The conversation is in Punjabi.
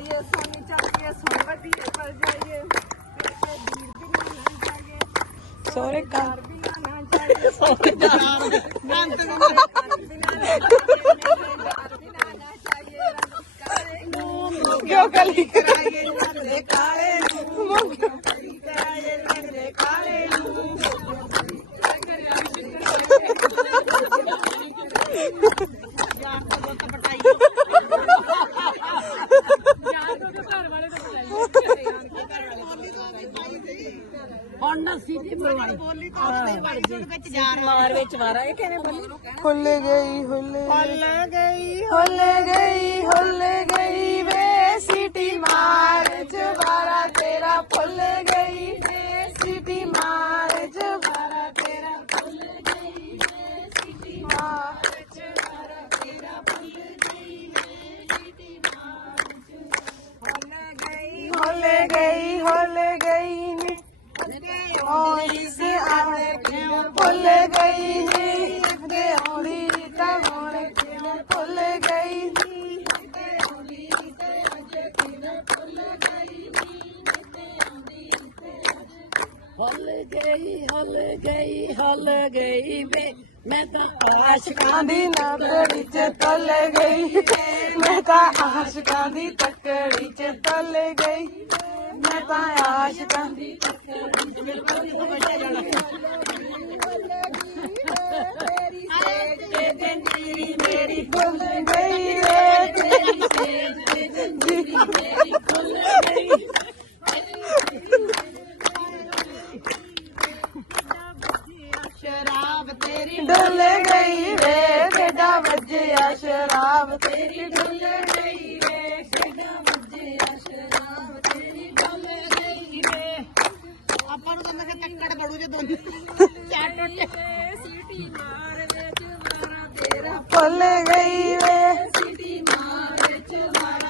ਜਾਈਏ ਸੋਨੀ ਚਾਹੀਏ ਸੋਨ ਪਰ ਜਾਈਏ ਤੇ ਵੀਰ ਵੀ ਨਾ ਜਾਈਏ। ਸੋਰੇ ਕਾ ਘਰ ਵੀ ਨਾ ਜਾਈਏ ਸੋਰੇ ਨੰਦ ਵੀ ਨਾ ਕਰੇ ਕਿਉਂ ਕਲੀ? ਕਰਾਈਏ ਲੜਦੇ ਕਾਲੇ ਨੂੰ ਕਰਾਈਏ ਲੜਦੇ ਕਾਲੇ ਨੂੰ ਹੁਣ ਦੀ ਮਰਵਾਈ ਮਾਰ ਵਿੱਚ ਵਾਰਾ ਇਹ ਕਿਵੇਂ ਬਣੀ ਹੁੱਲ ਗਈ ਹੁੱਲ ਹੁੱਲ ਗਈ। ਹੁੱਲ गई होल गई ने और इसे आने क्यों भूल गई ने दे होली ता होल क्यों भूल गई हल गई हल गई हल गई मैं मैं तो आशिकां दी नकड़ी च तल गई मैं तो आशिकां दी तकड़ी च तल गई ਗਈ ਮੈਂ ਤਾਂ ਆਸ਼ਿਕਾਂ ਦੀ ਮੇਰੀ ਖੁੱਲ ਗਈ ਰੇ ਤੇਰੀ ਸੇਜ ਤੇ ਜੰਜੀਰੀ ਮੇਰੀ ਖੁੱਲ ਗਈ ਸ਼ਰਾਬ ਤੇਰੀ ਡੁੱਲ ਗਈ ਵੇ ਕਿੱਡਾ ਵੱਜਿਆ ਸ਼ਰਾਬ ਤੇਰੀ ਡੁੱਲ ਗਈ ਵੇ ਕਿੱਡਾ ਵੱਜਿਆ ਸ਼ਰਾਬ ਤੇਰੀ ਡੁੱਲ ਗਈ ਵੇ ਆਪਾਂ ਨੂੰ ਕਹਿੰਦਾ ਕਿ ਚੱਕੜ ਬੜੂ ਜੇ ਦੋਨੇ ਚਾਰ ਟੁੱਟ ਫੁੱਲ ਗਈ।